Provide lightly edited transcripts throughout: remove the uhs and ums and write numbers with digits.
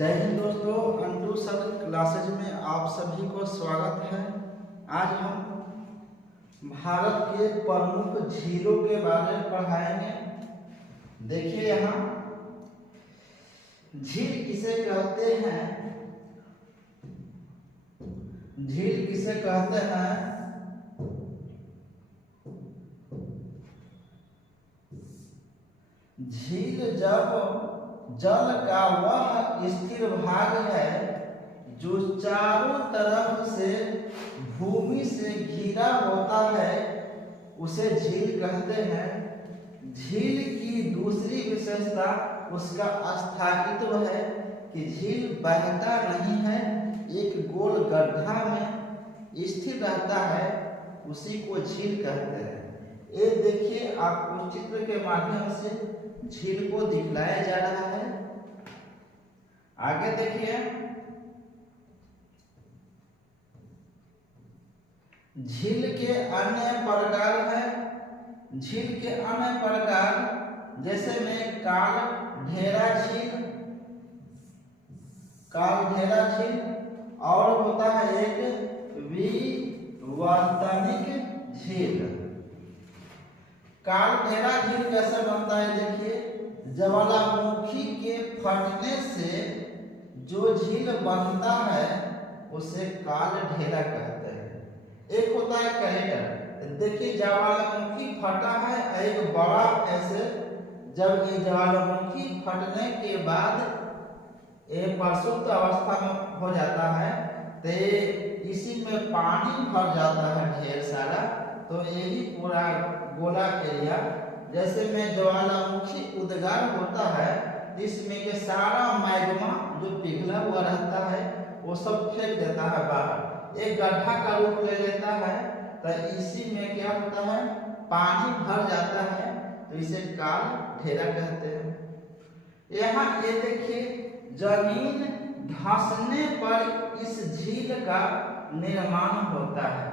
जय हिंद दोस्तों, unto sir classes में आप सभी को स्वागत है। आज हम भारत के प्रमुख झीलों के बारे में पढ़ाएंगे। देखिए यहाँ झील किसे कहते हैं, झील किसे कहते हैं। झील जब जल का वह स्थिर भाग है जो चारों तरफ से भूमि से घिरा होता है, उसे झील कहते हैं। झील की दूसरी विशेषता उसका स्थायित्व है कि झील बहता नहीं है, एक गोल गड्ढा में स्थिर रहता है, उसी को झील कहते हैं। ये देखिए, आपको चित्र के माध्यम से झील को दिखलाया जा रहा है। आगे देखिए, झील के अन्य प्रकार है। झील के अन्य प्रकार जैसे में कालढेरा झील और होता है एक विवर्तनिक झील। कालढेरा झील कैसे बनता है, देखिए, ज्वालामुखी के फटने से जो झील बनता है उसे कालढेरा कहते हैं। एक होता है क्रेटर। देखिए, ज्वालामुखी फटा है, एक बड़ा ऐसे जब ये ज्वालामुखी फटने के बाद ये प्रसुप्त अवस्था में हो जाता है तो इसी में पानी भर जाता है ढेर सारा, तो यही पूरा गोला एरिया जैसे में ज्वालामुखी उद्गार होता है, इसमें के सारा मैग्मा जो पिघला हुआ रहता है वो सब फेंक देता है बाहर, एक गड्ढा का रूप ले लेता है, तो इसी में क्या होता है, पानी भर जाता है, तो इसे कालढेरा कहते हैं। यहाँ ये देखिए, जमीन धंसने पर इस झील का निर्माण होता है।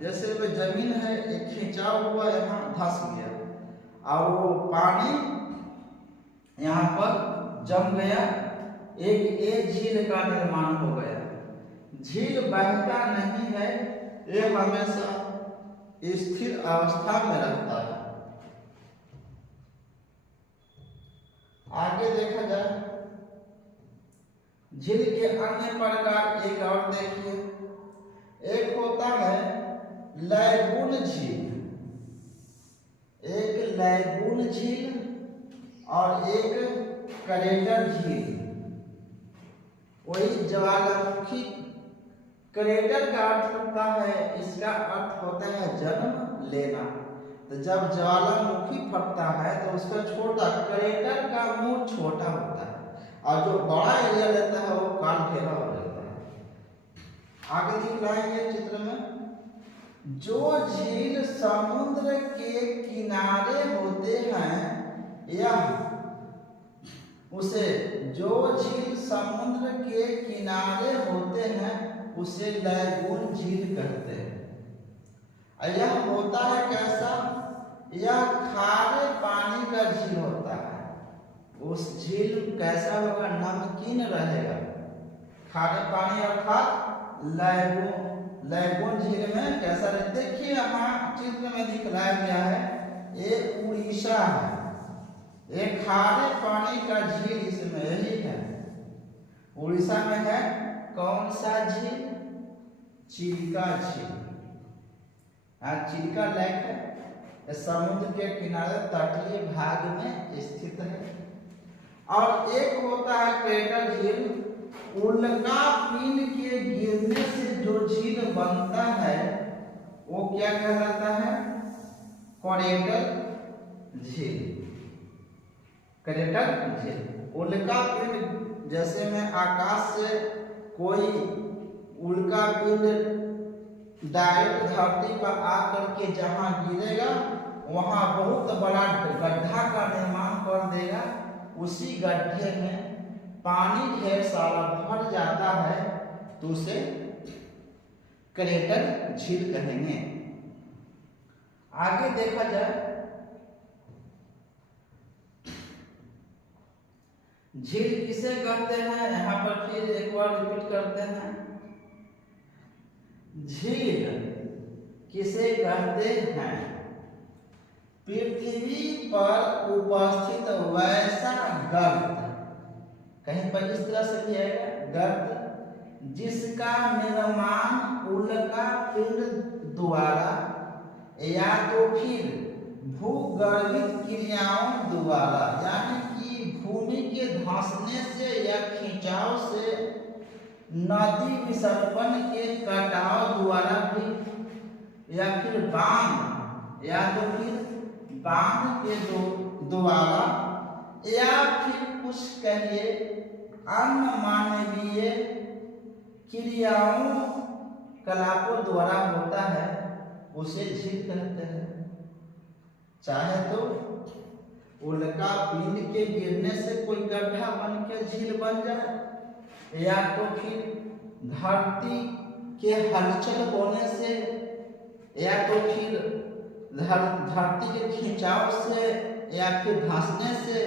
जैसे वो जमीन है, एक खिंचाव हुआ, यहाँ धंस गया और वो पानी यहाँ पर जम गया, एक झील का निर्माण हो गया। झील बहता नहीं है, ये हमेशा स्थिर अवस्था में रहता है। आगे देखा जाए, झील के अन्य प्रकार एक और देखिए, एक होता है लैगून झील, एक लैगून झील और एक क्रेटर झील। वही ज्वालामुखी, क्रेटर का अर्थ होता है, इसका अर्थ होता है जन्म लेना। तो जब ज्वालामुखी फटता है तो उसका छोटा, क्रेटर का मुंह छोटा होता है और जो बड़ा एरिया लेता है वो कालढेरा हो जाता है। आगे दिखलाएंगे चित्र में, जो झील समुद्र के किनारे होते हैं या उसे जो झील समुद्र के किनारे होते हैं उसे लैगून झील कहते हैं। यह होता है कैसा, यह खारे पानी का झील होता है। उस झील कैसा होगा, नमकीन रहेगा। खारे पानी अर्थात लैगून झील में कैसा रहे, देखिए यहाँ चित्र में दिखलाया गया है, ये उड़ीसा है, ये खारे पानी का झील इसमें यही है। उड़ीसा में है कौन सा झील, चिल्का झील। चिल्का लेक है, समुद्र के किनारे तटीय भाग में स्थित है। और एक होता है क्रेटर झील, उल्का पिंड के गिरने से जो झील बनता है वो क्या कहलाता है, क्रेटर झील। क्रेटर झील, उल्का पिंड जैसे में आकाश से कोई उल्का पिंड डायरेक्ट धरती पर आकर के जहां गिरेगा वहां बहुत बड़ा गड्ढा का निर्माण कर देगा, उसी गड्ढे में पानी ढेर सारा भर जाता है तो उसे क्रेटर झील कहेंगे। आगे देखा जाए, झील किसे कहते हैं, यहाँ पर फिर एक बार रिपीट करते हैं। झील किसे कहते हैं? पृथ्वी पर उपस्थित वैसा गर्त, कहीं पर इस तरह से किया गया गर्त, जिसका निर्माण उल्का पिंड द्वारा या तो फिर भूगर्भित क्रियाओं द्वारा, यानी कि भूमि के धंसने से या खिंचाव से, नदी विसर्पण के कटाव द्वारा भी, या फिर बांध, या तो फिर बांध के द्वारा, या फिर कुछ कहिए अन्य मानवीय क्रियाओं कलापों द्वारा होता है, उसे झील कहते हैं। चाहे तो उल्का पिंड के गिरने से कोई गड्ढा बन के झील बन जाए, या तो फिर धरती के हलचल होने से, या तो फिर धरती के खिंचाव से, या फिर धंसने से,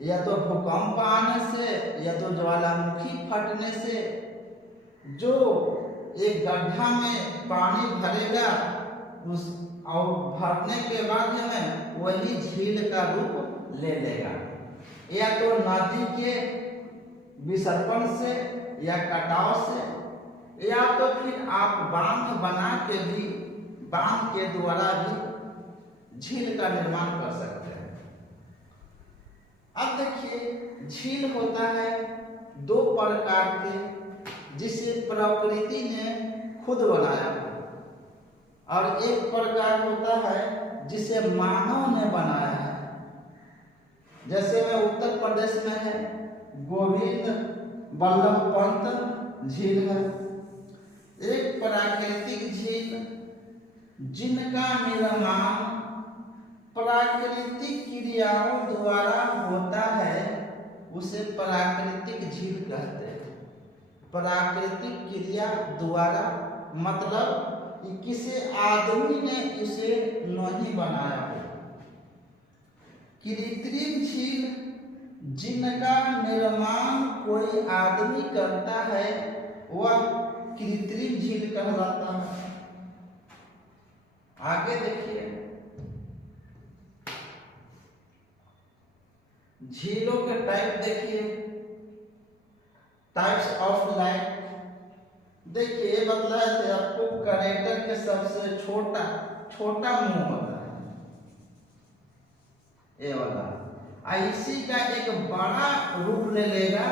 या तो भूकंप आने से, या तो ज्वालामुखी फटने से, जो एक गड्ढा में पानी भरेगा उस और भरने के बाद में वही झील का रूप ले लेगा, या तो नदी के विसर्पण से या कटाव से, या तो फिर आप बांध बना के भी, बांध के द्वारा भी झील का निर्माण कर सकते हैं। अब देखिए, झील होता है दो प्रकार के, जिसे प्रकृति ने खुद बनाया, और एक प्रकार होता है जिसे मानव ने बनाया है। जैसे में उत्तर प्रदेश में है गोविंद बल्लभ पंत झील है, एक प्राकृतिक झील जिनका निर्माण प्राकृतिक क्रियाओं द्वारा होता है, उसे प्राकृतिक झील कहते हैं। प्राकृतिक क्रिया द्वारा मतलब कि किसी आदमी ने इसे नहीं बनाया हो। कृत्रिम झील जिनका निर्माण कोई आदमी करता है, वह कृत्रिम झील कहलाता है। आगे देखिए, झीलों के टाइप देखिए, टाइप्स ऑफ लाइक। देखिए बताए थे आपको, करेक्टर के सबसे छोटा मुंह होता है ये वाला, इसी का एक बड़ा रूप ले लेगा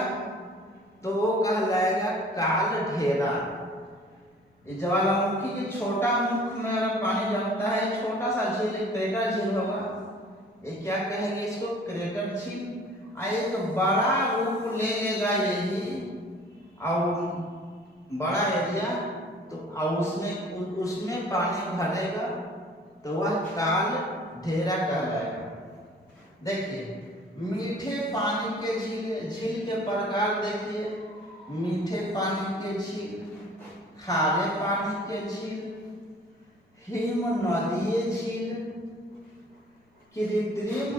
तो वो कहलाएगा काल ढेरा। ये ज्वालामुखी के छोटा मुख में अगर पानी जमता है, छोटा सा झील, क्रेटर झील होगा, ये क्या कहेंगे इसको, क्रेटर झील। एक बड़ा रूप ले लेगा यही, और बड़ा एरिया, तो उसमें पानी भरेगा तो वह काल ढेरा कहलाएगा। देखिए, मीठे पानी के झील के प्रकार देखिए, मीठे पानी के झील, खारे पानी के झील, हिम नदीय झील, कृत्रिम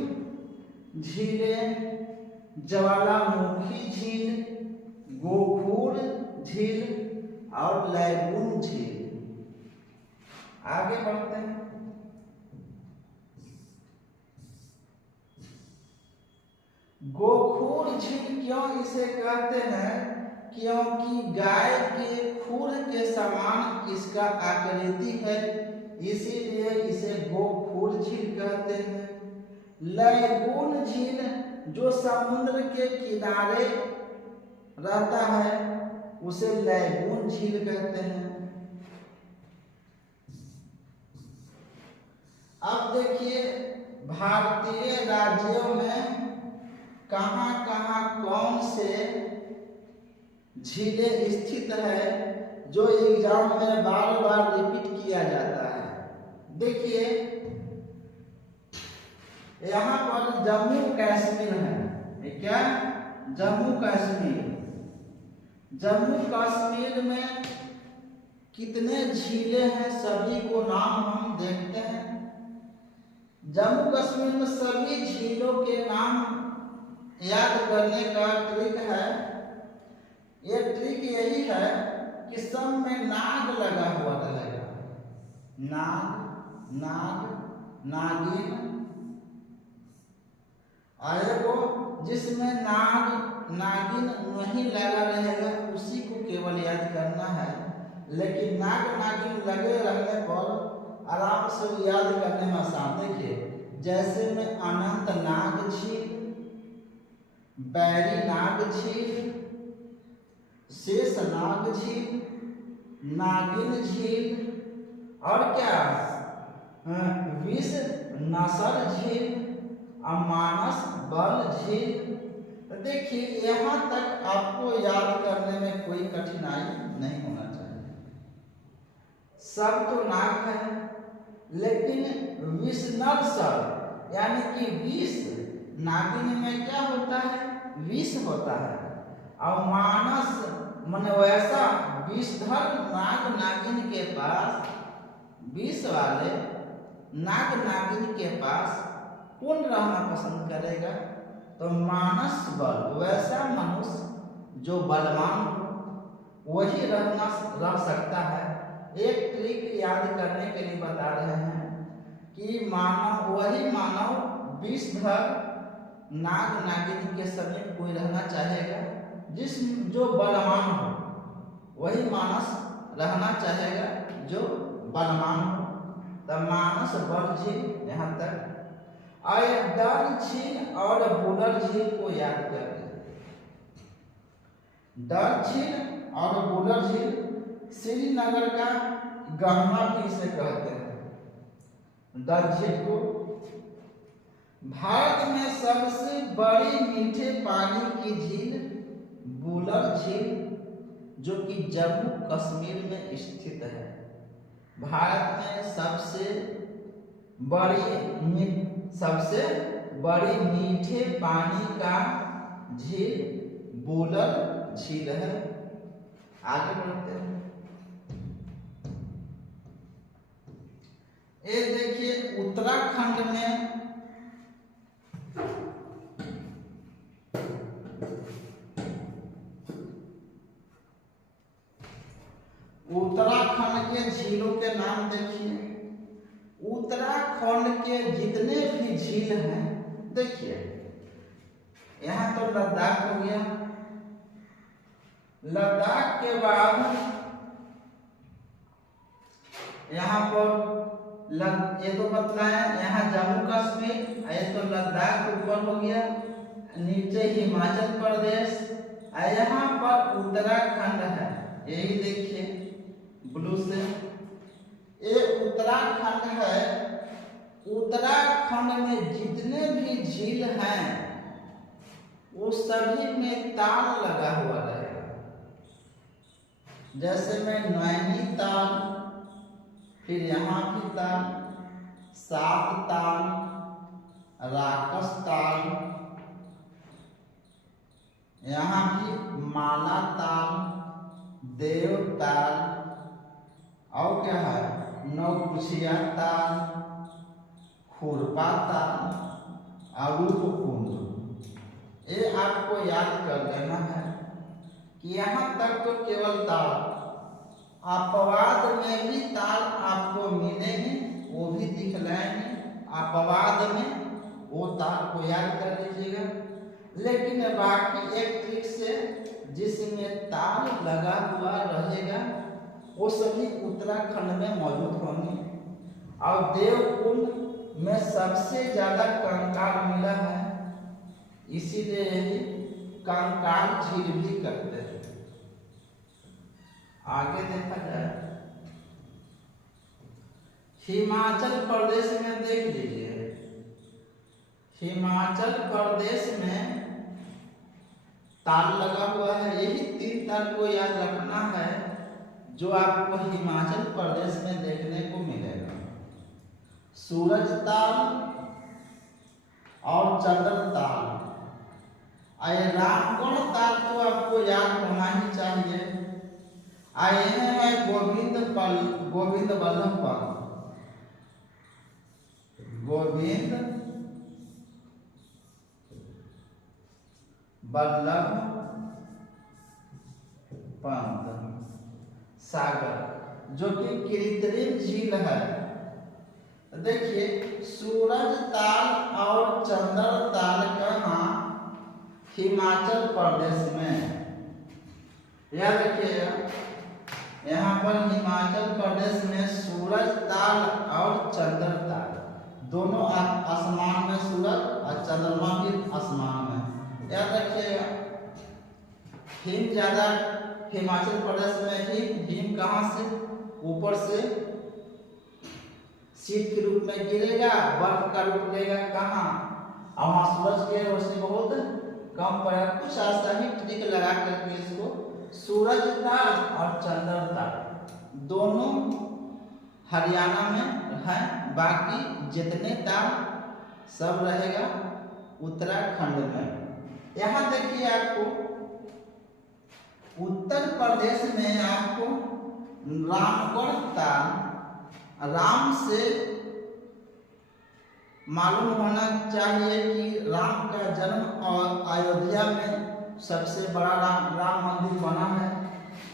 झीलें, ज्वालामुखी झील, गोखूर झील और लैगून झील। आगे बढ़ते हैं। गोखूर झील क्यों इसे कहते हैं? क्योंकि गाय के खुर के समान इसका आकृति है, इसीलिए इसे गोखूर झील कहते हैं। लैगून झील जो समुद्र के किनारे रहता है, उसे लैगून झील कहते हैं। अब देखिए, भारतीय राज्यों में कहाँ कहाँ कौन से झीलें स्थित है, जो एग्जाम में बार बार रिपीट किया जाता है। देखिए, यहाँ पर जम्मू कश्मीर है, क्या? जम्मू कश्मीर। जम्मू कश्मीर में कितने झीलें हैं, सभी को नाम हम देखते हैं। जम्मू कश्मीर में सभी झीलों के नाम याद करने का ट्रिक है, ये ट्रिक यही है कि सब में नाग लगा हुआ रहेगा। नाग, नाग, नागिन, एगो जिसमें नाग नागिन नहीं लगा रहेगा उसी को केवल याद करना है। लेकिन नाग नागिन लगे रहने पर आराम से याद करने में आसान। देखिए जैसे में अनंत नाग झील, बैरी नाग झील, शेष नाग झील, नागिन झील, और क्या विष नसर झील, मानस बल झील। देखिए यहाँ तक आपको याद करने में कोई कठिनाई नहीं होना चाहिए। सब तो नाग है, लेकिन विषनर सर यानी कि विष, नागिन में क्या होता है? विष होता है। और मानस मन वैसा विषधर नाग नागिन के पास, विष वाले नाग नागिन के पास कौन रहना पसंद करेगा? तो मानस बल, वैसा मनुष्य जो बलवान हो वही रह सकता है। एक ट्रिक याद करने के लिए बता रहे हैं कि मानव, वही मानव विषधर नाग नागिन के समीप कोई रहना चाहेगा जो बलवान हो, वही मानस रहना चाहेगा जो बलवान हो। तो मानस बल झील यहाँ तक। और डल झील और बुलर झील को याद कर लीजिए। डल झील और बुलर झील श्रीनगर का गंगा भी इसे कहते हैं। डल झील को भारत में सबसे बड़ी मीठे पानी की झील बुलर झील, जो कि जम्मू कश्मीर में स्थित है। भारत में सबसे बड़ी मीठे पानी का झील बुलर झील है। आगे बढ़ते हैं। ये देखिए उत्तराखंड में उत्तराखंड के झीलों के नाम देखिए। उत्तराखंड के जितने भी झील हैं, देखिए यहाँ तो लद्दाख हो गया, लद्दाख के बाद यहाँ पर ये तो बतलाया, यहाँ जम्मू कश्मीर, ये तो लद्दाख ऊपर हो गया, नीचे हिमाचल प्रदेश, यहाँ पर उत्तराखंड है। यही देखिए ब्लू से, ये उत्तराखंड है। उत्तराखंड में जितने भी झील हैं वो सभी में ताल लगा हुआ रहेगा। जैसे में नैनीताल, फिर यहाँ भी ताल, सात ताल, राकस ताल, यहाँ भी माला ताल, देव ताल, और क्या है नौकुचिया ताल, खुरपा ताल, अरूप कुंड। ये आपको याद कर लेना है कि यहाँ तक तो केवल ताल, अपवाद में भी ताल आपको मिलेंगे, वो भी दिखलाएंगे। अपवाद में वो ताल को याद कर लीजिएगा। लेकिन बाकी एक ट्रिक से जिसमें ताल लगा हुआ रहेगा वो सभी उत्तराखंड में मौजूद होंगे। और देवकुंड में सबसे ज्यादा कंकाल मिला है, इसीलिए कंकाल झील भी कहते हैं। आगे देखा जाए हिमाचल प्रदेश में, देख लीजिए हिमाचल प्रदेश में ताल लगा हुआ है। यही 3 ताल को याद रखना है जो आपको हिमाचल प्रदेश में देखने को मिलेगा। सूरज ताल और चंद्र ताल। रामगढ़ ताल तो आपको याद होना ही चाहिए। आए हैं गोविंद वल्लभ पंत, गोविंद बल्लभ पंत सागर, जो कि कृत्रिम झील है। देखिए सूरज ताल और चंद्र ताल कहाँ? हिमाचल प्रदेश में। याद रखिएगा, यहाँ पर हिमाचल प्रदेश में सूरज ताल और चंद्र ताल दोनों आसमान में, सूरज और चंद्रमा भी आसमान में। याद रखिएगा, हिम ज्यादा हिमाचल प्रदेश में ही, हिम कहाँ से? ऊपर से शीत के रूप में गिरेगा, बर्फ का रूप लेगा कहाँ? और वहाँ सूरज की रोशनी बहुत कम पड़ेगा। कुछ ऐसा ही ट्रिक लगा करके इसको सूरज ताल और चंद्र ताल दोनों हरियाणा में है, बाकी जितने ताल सब रहेगा उत्तराखंड में। यहाँ देखिए आपको उत्तर प्रदेश में आपको रामगढ़ ताल, राम से मालूम होना चाहिए कि राम का जन्म और अयोध्या में सबसे बड़ा राम मंदिर बना है।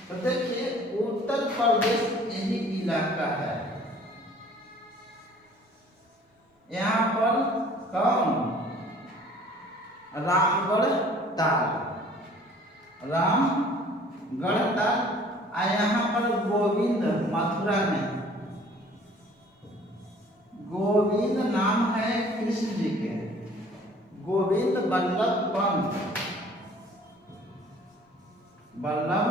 तो देखिए उत्तर प्रदेश यही इलाका है। यहाँ पर कौन? रामगढ़ ताल, रामगढ़ ताल। यहाँ पर गोविंद, मथुरा में गोविंद नाम है कृष्ण जी के, गोविंद बल्लभ पंत, बल्लभ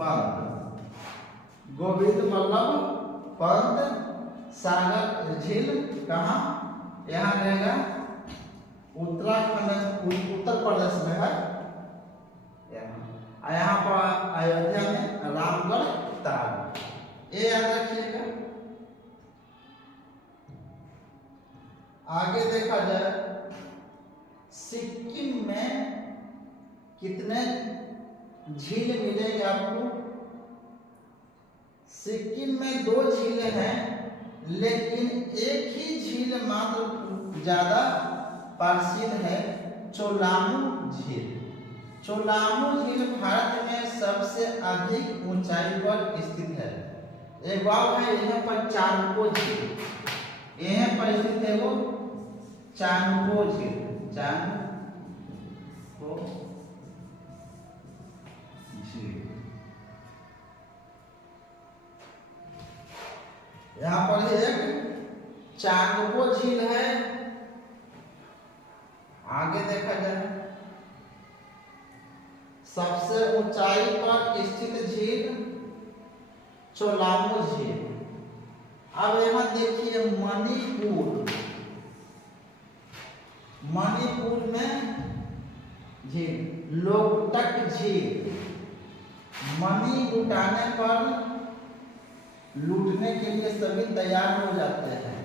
पंत, गोविंद बल्लभ पंत सागर झील कहाँ? यहाँ रहेगा उत्तराखंड, उत्तर प्रदेश में है। यहाँ पर अयोध्या में रामगढ़ ताल, ये याद रखिएगा। आगे देखा जाए, सिक्किम में कितने झील मिलेंगे आपको? सिक्किम में 2 झीलें हैं, लेकिन एक ही झील मात्र ज्यादा प्रसिद्ध है, चोलामू झील। चोलामू झील भारत में सबसे अधिक ऊंचाई पर स्थित है। एक बात है, यहाँ पर चांगपो झील, यहाँ पर स्थित है वो चांगपो झील, चांगपो झील। यहाँ पर एक चांगपो झील है। आगे देखा जाए, सबसे ऊंचाई पर स्थित झील चोलामू झील। अब यहाँ देखिए मणिपुर, मणिपुर में झील लोकटक झील। मणि लुटाने पर लूटने के लिए सभी तैयार हो जाते हैं।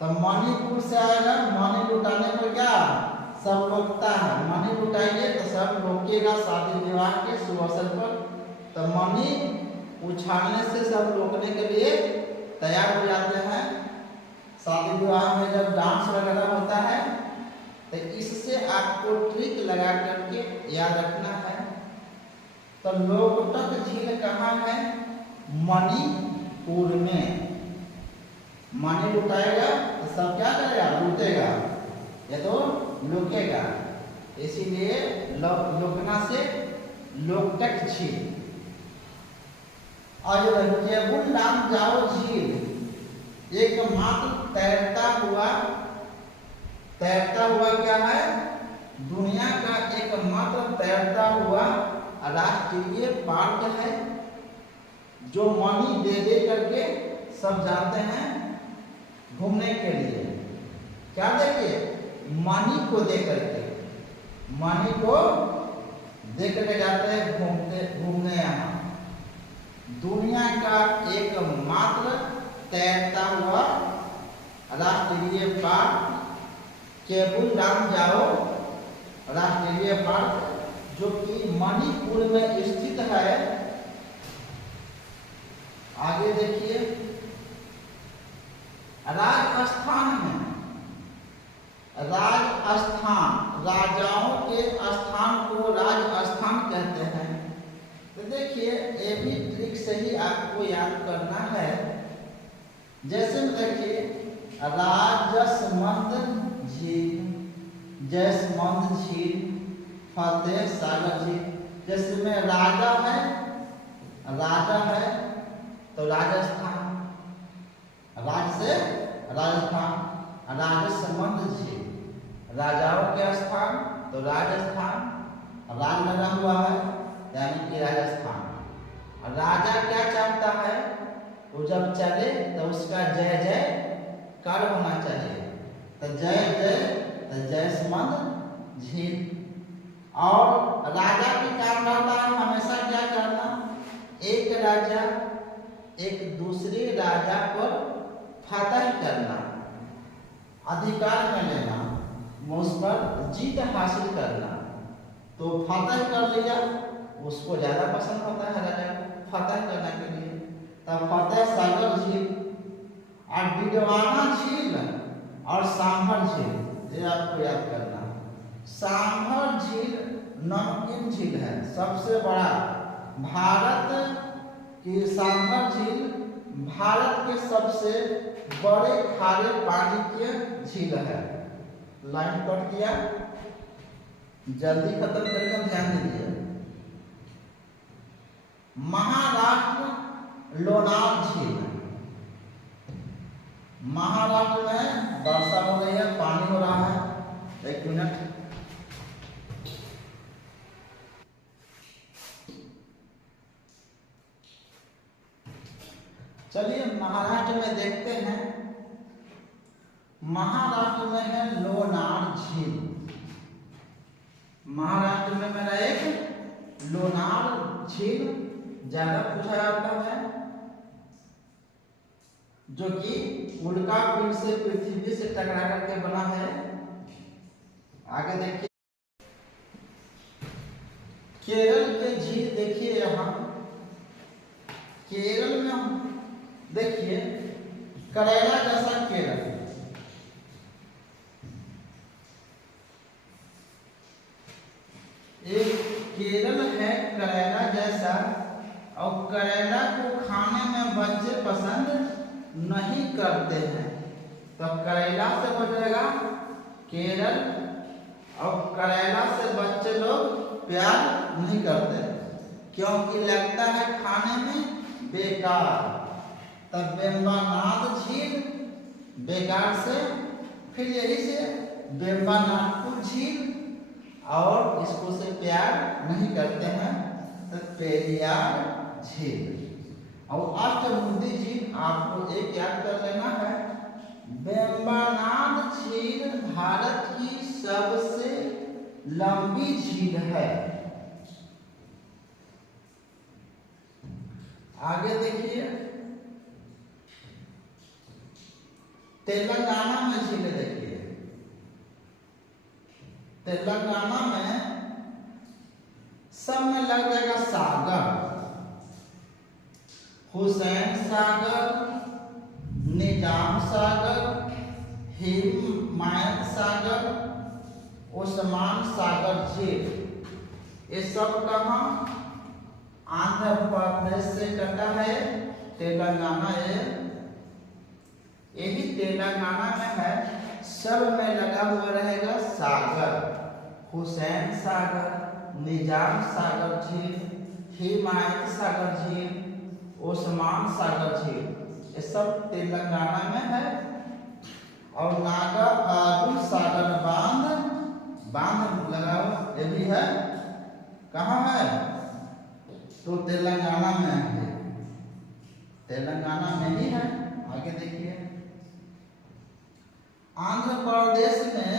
तो मणिपुर से आएगा, मणि लुटाने पर क्या सब रोकता है? मणि लुटाइए तो सब रोकेगा शादी विवाह के शुभ अवसर पर। तो मणि उछालने से सब रोकने के लिए तैयार हो जाते हैं। शादी विवाह में जब डांस वगैरह होता है तो इससे आपको ट्रिक लगा करके याद रखना है। तो लोकटक झील कहाँ है? मणिपुर में। मणि लुटाएगा तो सब क्या करेगा? लूटेगा या तो लुकेगा, इसीलिए लुकना से लोकटक झील। और केबुल लामजाओ झील एकमात्र तैरता हुआ क्या है? दुनिया का एकमात्र तैरता हुआ राष्ट्रीय पार्क है, जो मणि दे करके सब जाते हैं घूमने के लिए। क्या देखिए? मणि को दे करके, मणि को दे करके जाते हैं घूमने। यहाँ दुनिया का एकमात्र तैरता हुआ राष्ट्रीय पार्क केबुल लामजाओ राष्ट्रीय पार्क, जो कि मणिपुर में स्थित है। आगे देखिए, राजस्थान में राजाओं के स्थान को राजस्थान कहते हैं। तो देखिए ये भी ट्रिक से ही आपको याद करना है। जैसे देखिए राजसमंद झील, जसमंद झील, फतेह सागर झील। जैसे में राजा है तो राजस्थान, राज से राजस्थान। राजसमंद झील राजाओं के स्थान तो राजस्थान, राज लगा हुआ है यानी कि राजस्थान। राजा क्या चाहता है, वो जब चले तो उसका जय जय कर होना चाहिए, तो जय जय तो जयसमंद झील। और राजा की काम रहता है हमेशा क्या करना, एक राजा एक दूसरे राजा पर फतह करना, अधिकार में लेना, उस पर जीत हासिल करना। तो फतह कर लिया, उसको ज्यादा पसंद होता है राजा को फतह करने के लिए, तब फतेह सागर झील। और बिडवाना झील और सांभर झील, ये आपको याद करना। सांभर झील नमकीन झील है, सबसे बड़ा भारत की सांभर झील भारत के सबसे बड़े खारे पानी के झील है। लाइन कट किया, जल्दी खत्म करके ध्यान दीजिए। महाराष्ट्र लोनार झील, महाराष्ट्र में वर्षा हो रही है, पानी हो रहा है। एक मिनट, चलिए महाराष्ट्र में देखते हैं। महाराष्ट्र में है लोनार झील। महाराष्ट्र में मेरा एक लोनार झील ज्यादा पूछा जाता है, जो कि उल्का पिंड से पृथ्वी से टकरा करके बना है। आगे देखिए, केरल के झील देखिए। यहाँ केरल में देखिए करेला जैसा केरल, एक केरल है करेला जैसा, और करेला को खाने में बच्चे पसंद नहीं करते हैं, तो करेला से बचेगा केरल, और करेला से बच्चे लोग प्यार नहीं करते क्योंकि लगता है खाने में बेकार। तब वेम्बनाड झील बेकार से, फिर यही से वेम्बनाडपुर झील, और इसको से प्यार नहीं करते हैं तो पेरियार झील। और अष्टमुदी झील आपको एक याद कर लेना है। वेम्बनाड झील भारत की सबसे लंबी झील है। आगे देखिए, तेलंगाना में झील देखिए। तेलंगाना में सब में लग जाएगा सागर, हुसैन सागर, निजाम सागर, हिमायत सागर, उस्मान सागर झील। ये सब कहाँ, आंध्र प्रदेश से कटा है तेलंगाना। यही तेलंगाना में है, सब में लगा हुआ रहेगा सागर, हुसैन सागर, निजाम सागर झील, हिमायत सागर झील, उस्मान सागर झील, ये सब तेलंगाना में है। और नागार्जुन सागर बांध लगा हुआ ये भी है, कहाँ है, तो तेलंगाना में है, तेलंगाना में ही है। आगे देखिए, आंध्र प्रदेश में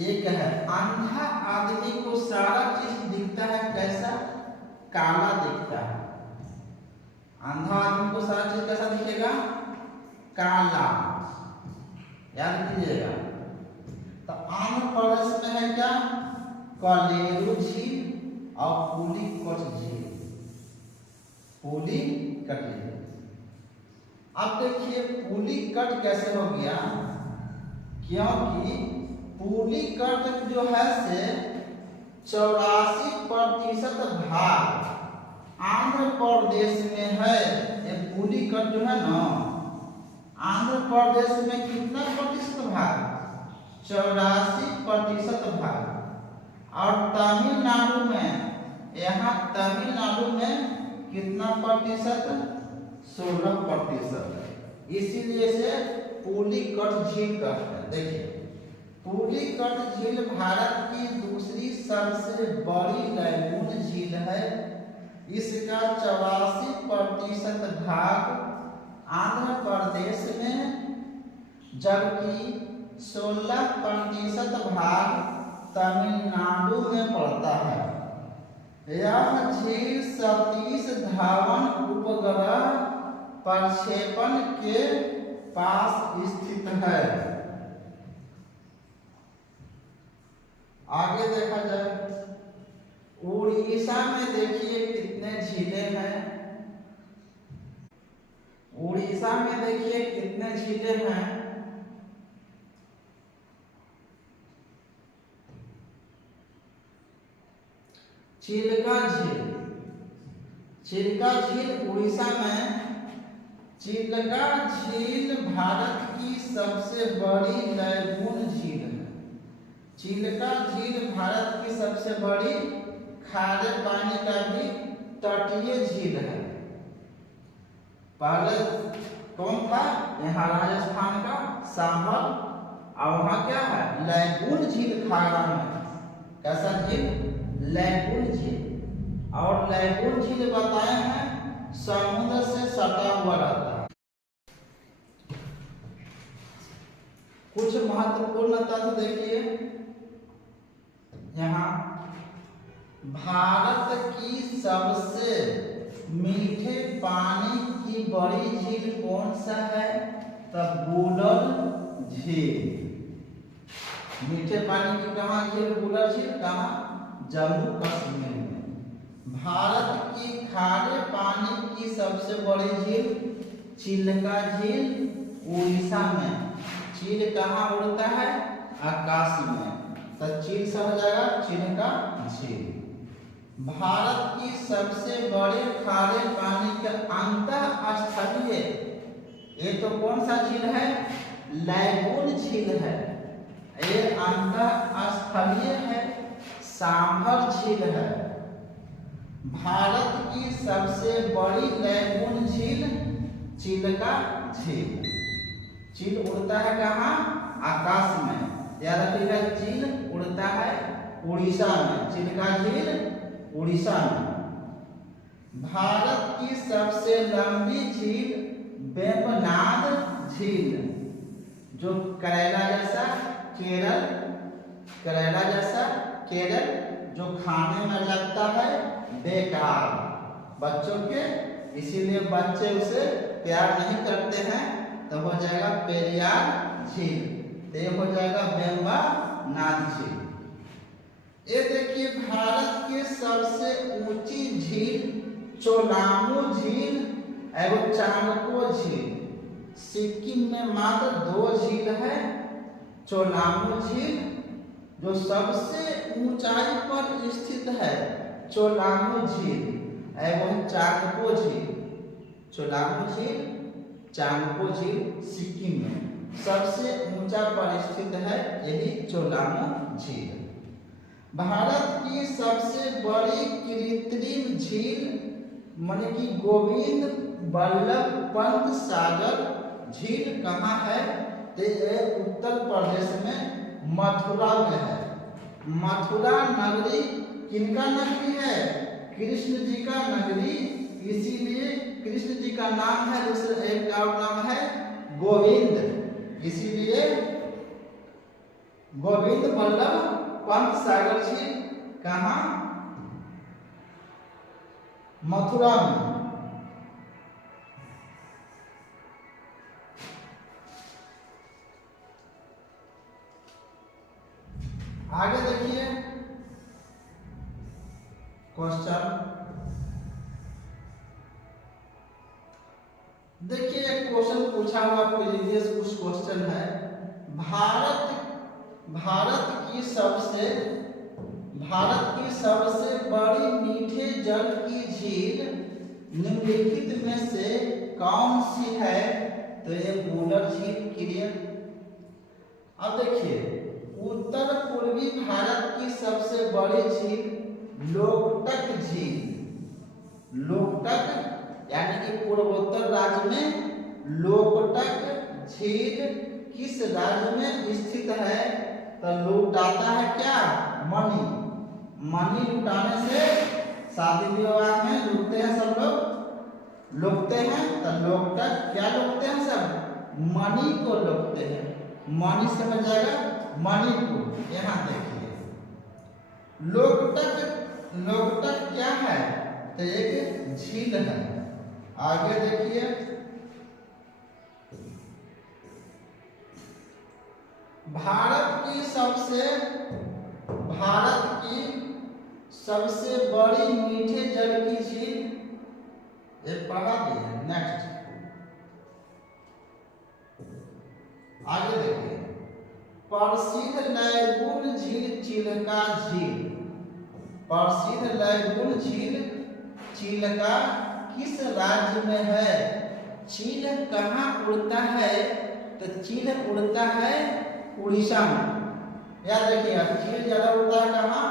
एक है, अंधा आदमी को सारा चीज दिखता है कैसा, काला दिखता है। अंधा आदमी को सारा चीज कैसा दिखेगा, काला, याद कीजिएगा। तो आंध्र प्रदेश में है क्या, कोलेरू झील और पुलिकट झील, पुलिकट झील। अब देखिए पुलिकट कैसे हो गया, क्योंकि पुलिकट जो है से 84% भाग आंध्र प्रदेश में है। ये पुलिकट जो है ना, आंध्र प्रदेश में कितना प्रतिशत भाग? 84% भाग। और तमिलनाडु में, यहाँ तमिलनाडु में कितना प्रतिशत? 16%। इसीलिए से पुलिकट झील कहते हैं। देखिए, पुलिकट झील भारत की दूसरी सबसे बड़ी लैगून झील है। इसका 84% भाग आंध्र प्रदेश में, जबकि 16% भाग तमिलनाडु में पड़ता है। यह झील सतीश धावन उपग्रह प्रक्षेपण के पास स्थित है। आगे देखा जाए, उड़ीसा में देखिए कितने झीलें हैं। उड़ीसा में देखिए कितने झीलें हैं। चिल्का झील, चिल्का झील उड़ीसा में। चिल्का झील भारत की सबसे बड़ी लैगून झील है। चिल्का झील भारत की सबसे बड़ी खारे पानी का भी तटीय झील है। पहले कौन था? यहाँ राजस्थान का सांभर, और वहाँ क्या है? लैगून झील खारा में। कैसा झील? लैगून झील। और लैगून झील बताए हैं समुद्र से सटा हुआ रहता है। कुछ महत्वपूर्ण तथ्य देखिए, यहाँ भारत की सबसे मीठे पानी की बड़ी झील कौन सा है? तब बुलर झील। मीठे पानी की कहाँ झील? बुलर झील। कहाँ? जम्मू कश्मीर में। भारत की खारे पानी की सबसे बड़ी झील चिल्का झील उड़ीसा में। चील कहाँ उड़ता है? आकाश में, तो चील से हो जाएगा चिल्का झील। भारत की सबसे बड़े खारे पानी के अंतःस्थलीय, ये तो कौन सा झील है? लैगून झील है। ये अंतःस्थलीय है, सांभर झील है। भारत की सबसे बड़ी लैगून झील चिल्का झील। चील उड़ता है कहाँ? आकाश में। याद रखिएगा, चील उड़ता है उड़ीसा में, चिल्का झील उड़ीसा में। भारत की सबसे लंबी झील वेम्बनाड झील, जो करेला जैसा केरल, करेला जैसा केरल, जो खाने में लगता है बेकार बच्चों के, इसीलिए बच्चे उसे प्यार नहीं करते हैं। तो हो जाएगा पेरियार झील, ये हो जाएगा वेम्बनाड झील। ये देखिए, भारत के सबसे ऊंची झील चोलामू झील एवं चांगपो झील। सिक्किम में मात्र 2 झील है। चोलामू झील जो सबसे ऊंचाई पर स्थित है, चोलामू झील एवं चांगपो झील। चोलामू झील, चांगपो झील सिक्किम में सबसे ऊंचा पर स्थित है, यही चोलामू झील। भारत की सबसे बड़ी कृत्रिम झील माने कि गोविंद बल्लभ पंत सागर झील कहाँ है? तो उत्तर प्रदेश में मथुरा में है। मथुरा नगरी किनका नगरी है? कृष्ण जी का नगरी, इसीलिए कृष्ण जी का नाम है, दूसरा एक का नाम है गोविंद, इसीलिए गोविंद बल्लभ पंत सागर झील कहाँ? मथुरा में। आगे देखिए क्वेश्चन, देखिए एक क्वेश्चन पूछा हुआ प्रीवियस कुछ क्वेश्चन है। भारत भारत की सबसे बड़ी मीठे जल की झील निम्नलिखित में से कौन सी है? तो ये वुलर झील, क्लियर। अब देखिए, उत्तर पूर्वी भारत की सबसे बड़ी झील लोकटक झील, लोकटक यानी कि पूर्वोत्तर राज्य में लोकटक झील किस राज्य में स्थित है? तो लुटाता है क्या? मणि। मणि लुटाने से शादी विवाह में लुटते हैं सब लोग, लुटते हैं। तो लोकटक क्या लुटते हैं? सब मणि को लुटते हैं। मणि समझ जाएगा, मणिपुर। यहाँ देखिए, लोकटक क्या है? तो एक झील है। आगे देखिए, भारत की सबसे बड़ी मीठे जल की झील, ये पढ़ा दिया। नेक्स्ट, आगे देखिए, प्रसिद्ध लैगून झील चिल्का झील। प्रसिद्ध लैगून झील चिल्का किस राज्य में है? चील कहाँ उड़ता है? तो चील उड़ता है उड़ीसा में। याद रखिएगा, चील ज्यादा उड़ता है कहाँ?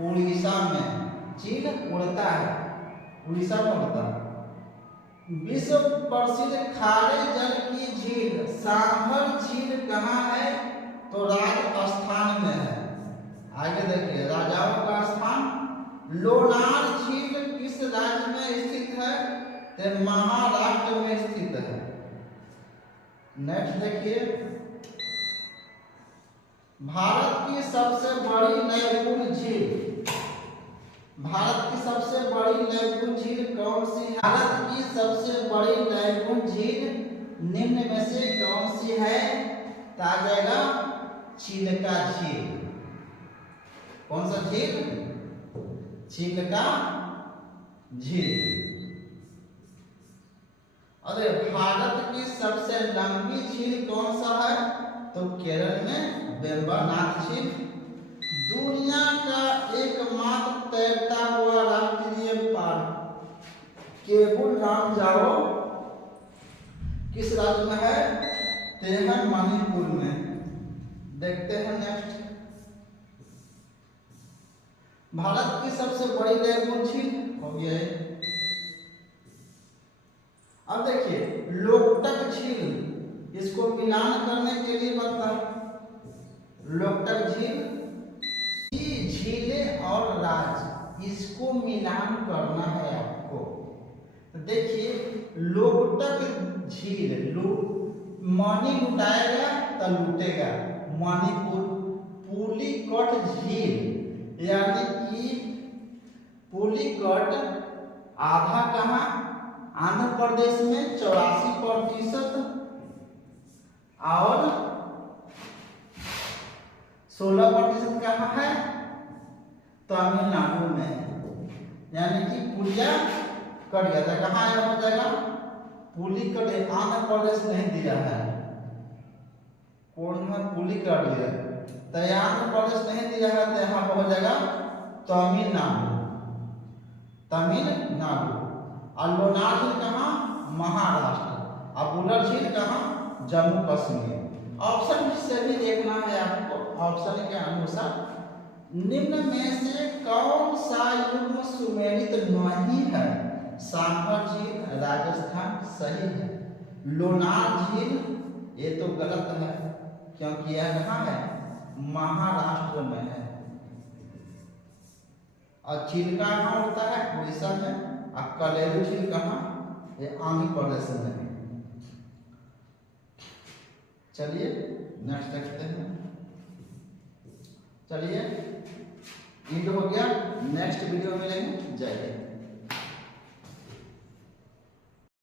उड़ीसा में चील उड़ता है, उड़ीसा में उड़ता है। विश्व प्रसिद्ध खारे जल की झील सांभर झील कहाँ है? तो राजस्थान में है। आगे देखिए, राजाओं का स्थान। लोनार झील किस राज्य में स्थित है? तो महाराष्ट्र में स्थित है। नेक्स्ट देखिए, भारत की सबसे बड़ी लैगून झील, भारत की सबसे बड़ी लैगून झील कौन सी है? भारत की सबसे बड़ी लैगून झील निम्न में से कौन सी है? तो आ जाएगा चिल्का झील। कौन सा झील? चिल्का झील। अरे, भारत की सबसे लंबी झील कौन सा है? तो केरल में वेम्बनाथ झील। दुनिया का एकमात्र तैरता हुआ राष्ट्रीय पार्क केबुल लामजाओ किस राज्य में है? तो यह मणिपुर में। देखते हैं नेक्स्ट, भारत की सबसे बड़ी लैगून झील हो गया है। अब देखिए, लोकटक झील, इसको मिलान करने के लिए बता, लोकटक झील, झीलें और राज, इसको मिलान करना है आपको। तो देखिए, लोकटक झील मणि लुटाएगा तो लूटेगा मणिपुर। पुलिकट झील यानी कि पुलिकट आधा कहाँ? आंध्र प्रदेश में 84% और 16% कहाँ है? तमिलनाडु में। यानी कि पुलिया कट गया था। कहाँ आया हो जाएगा? पुलिकट। आंध्र प्रदेश नहीं दिया है, कौन है? पुलिकट दिया। तो आंध्र प्रदेश नहीं दिया है, तो यहाँ पर हो जाएगा तमिलनाडु, तमिलनाडु। और लोनार झील कहाँ? महाराष्ट्र। और वुलर झील कहाँ? जम्मू कश्मीर। ऑप्शन से भी देखना है आपको। ऑप्शन के अनुसार निम्न में से कौन सा युग्म सुमेलित नहीं है? सांभर झील राजस्थान सही है। लोनार झील ये तो गलत है, क्योंकि यह कहाँ है? महाराष्ट्र में है। और चिल्का कहाँ होता है? उड़ीसा में। और कलेरू झील कहाँ? ये आंध्र प्रदेश में है। चलिए नेक्स्ट देखते हैं। चलिए, इंड हो गया। नेक्स्ट वीडियो में मिलेंगे। जय हिंद।